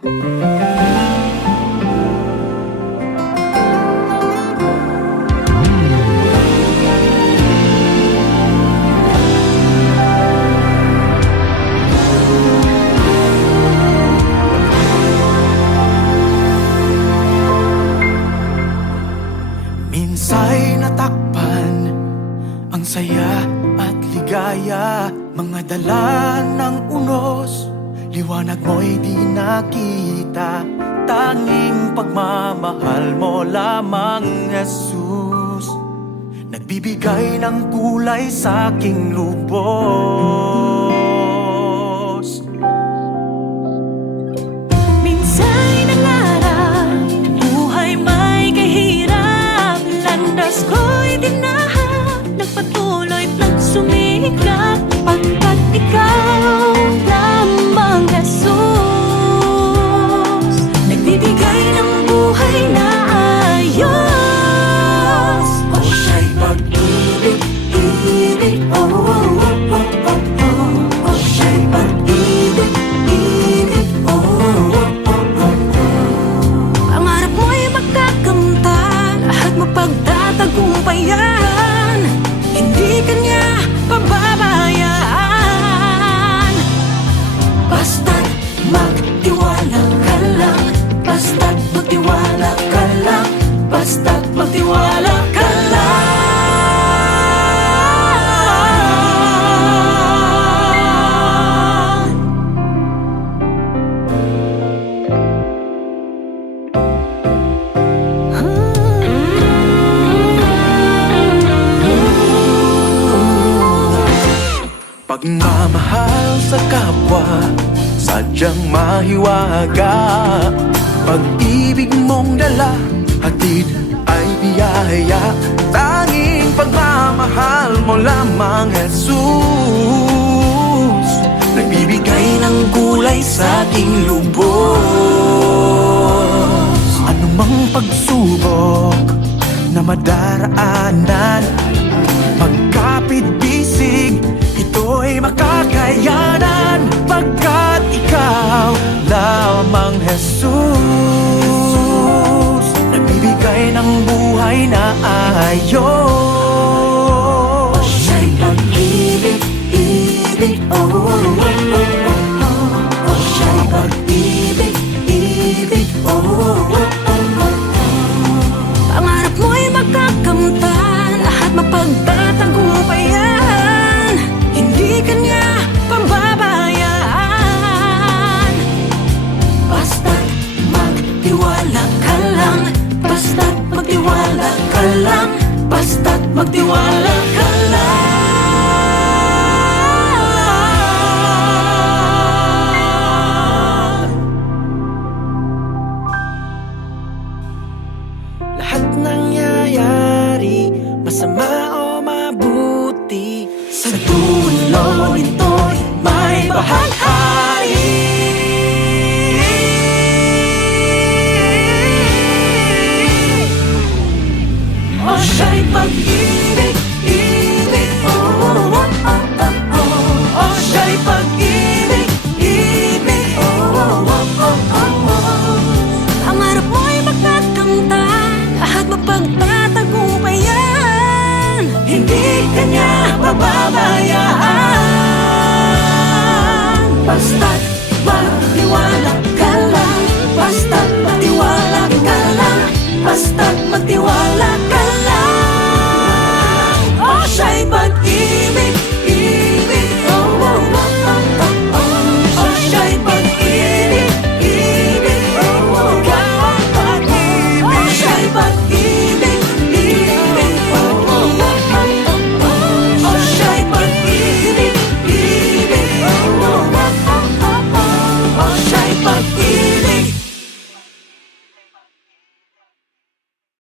Minsa'y natakpan ang saya at ligaya, mga dala ng unos, liwanag mo'y di nakita. Tanging pagmamahal mo lamang, Jesus, nagbibigay ng kulay sa aking lubos. Minsa'y nangarap, buhay may kahirap, landas ko'y dinahak, nagpatuloy at sumikap, pagkat ikaw lamang, Jesus, nagbibigay ng buhay na ayos. O siya'y pag-ibig, ibig, oh, oh, oh, oh, oh, oh. O siya'y pag-ibig, ibig, oh, oh, oh, oh, oh. Pangarap mo'y makakamtan, lahat mapagtatagumpayan, hindi kanya pababayaan. Basta't magtiwala ka lang, basta't magtiwala ka lang, basta't magtiwala ka lang. Pagmamahal sa kapwa, sadyang mahiwaga. Pag-ibig mong dala, hatid ay biyaya. Tanging pagmamahal mo lamang, Jesus, nagbibigay ng kulay sa aking lubos. Anumang pagsubok na madaraanan, magkapit-bisig, ito'y makakayanan, pagkat ikaw lamang, Jesus, nagbibigay ng buhay na ayos. O siya'y pag-ibig, ibig, oh, oh, oh, oh, oh, oh. O siya'y pag-ibig, ibig, oh, oh, oh, oh, oh. Pangarap mo'y makakamtan, lahat mapagtatagumpayan, hindi kanya pababayaan. Basta't magtiwala ka lang, basta't magtiwala ka lang, basta't magtiwala